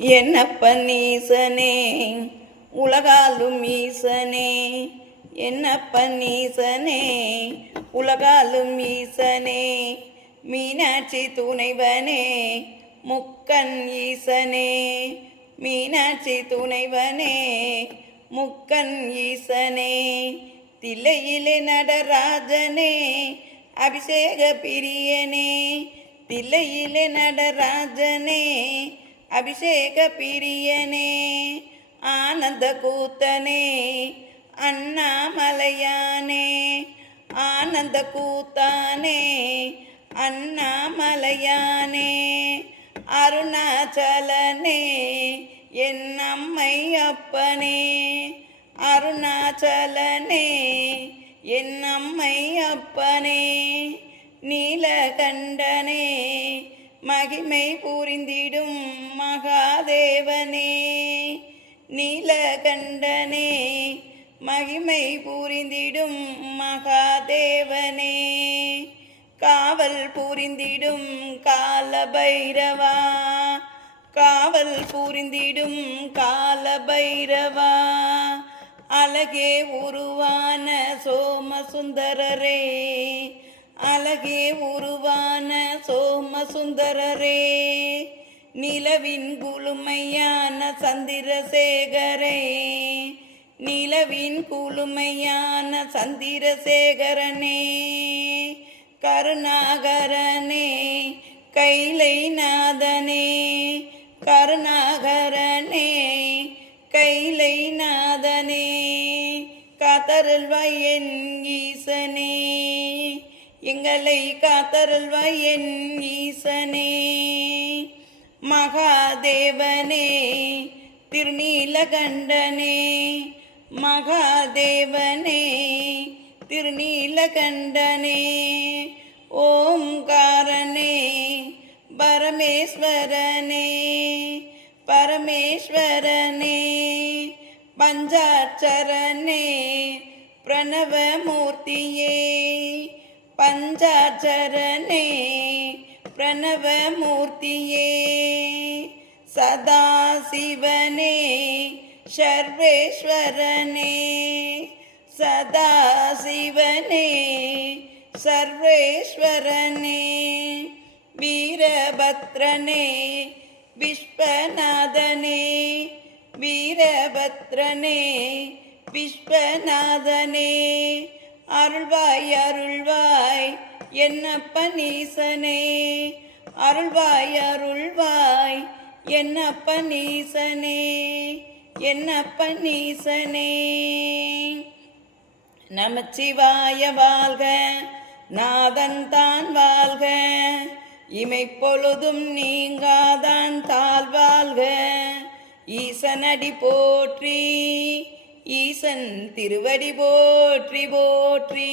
என்னப்பன் ஈசனே உலகாலும் ஈசனே. என்னப்பன் ஈசனே உலகாலும் ஈசனே. மீனாட்சி துணைவனே. முக்கன் ஈசனே. மீனாட்சி துணைவனே. முக்கன் ஈசனே. தில்லையிலே நடராஜனே. அபிஷேக பிரியனே. தில்லையிலே நடராஜனே. அபிஷேக பிரியனே ஆனந்த கூத்தனே அண்ணாமலையானே ஆனந்த கூத்தானே அண்ணாமலையானே அருணாச்சலனே என் அம்மை அப்பனே அருணாச்சலனே என் அம்மை அப்பனே நீலகண்டனே மகிமை புரிந்திடும் மகாதேவனே நீலகண்டனே மகிமை புரிந்திடும் மகாதேவனே காவல் புரிந்திடும் காலபைரவா காவல் புரிந்திடும் காலபைரவா அழகே உருவான சோமசுந்தரரே அழகே உருவான சோமசுந்தரரே. நிலவின் குளுமையான சந்திரசேகரே. நிலவின் குளுமையான சந்திரசேகரனே. கருணாகரனே கைலை நாதனே கருணாகரனே கைலை நாதனே காத்தருள்வாய் என் ஈசனே எங்களை காத்தருள்வாய் என் ஈசனே மகாதேவனே திருநீலகண்டனே. மகாதேவனே திருநீலகண்டனே. ஓம்காரனே பரமேஸ்வரனே. பரமேஸ்வரனே பஞ்சாட்சரனே. பிரணவமூர்த்தியே பஞ்சாட்சரனே. பிரணவமூர்த்தியே சதாசிவனே சர்வேஸ்வரனே சதாசிவனே சர்வேஸ்வரனே வீரபத்ரனே விஸ்வநாதனே வீரபத்ரனே விஸ்வநாதனே. அருள்வாய் அருள்வாய் என்னப்பனீசனே அருள்வாய் அருள்வாய் என்னப்பனீசனே என்னப்பனீசனே. நமச்சிவாய வாழ்க நாதன் தான் வாழ்க இமைப்பொழுதும் நீங்காதான் தாழ் வாழ்க. ஈசனடி போற்றி ஈசன் திருவடி போற்றி போற்றி.